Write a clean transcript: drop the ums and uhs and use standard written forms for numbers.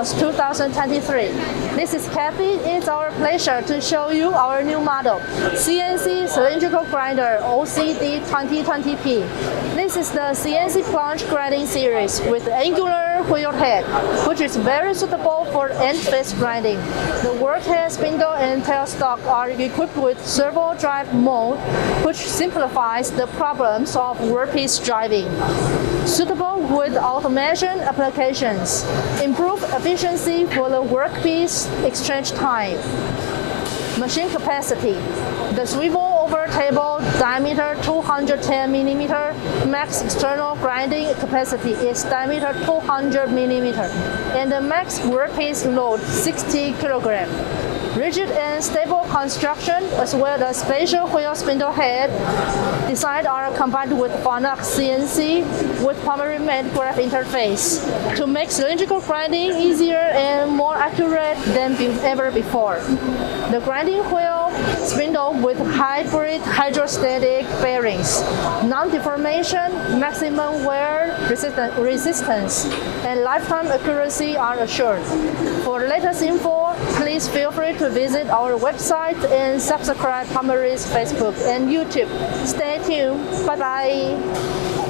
Timtos 2023. This is Kathy. It's our pleasure to show you our new model, CNC Cylindrical Grinder OCD-2020P. This is the CNC plunge grinding series with angular wheel head, which is very suitable for end-face grinding. The workhead, spindle, and tailstock are equipped with servo drive mode, which simplifies the problems of workpiece driving. Suitable with automation applications. Improve efficiency for the workpiece exchange time. Machine capacity. The swivel over table diameter 210 mm, max external grinding capacity is diameter 200 mm, and the max workpiece load 60 kg. Rigid and stable construction, as well as spatial wheel spindle head design are combined with Fanuc CNC with Palmary Machinery graph interface to make cylindrical grinding easier and more accurate than ever before. The grinding wheel spindle with hybrid hydrostatic bearings, non-deformation, maximum wear resistance, and lifetime accuracy are assured. For latest info, please feel free to visit our website and subscribe Palmary's Facebook and YouTube. Stay tuned. Bye-bye.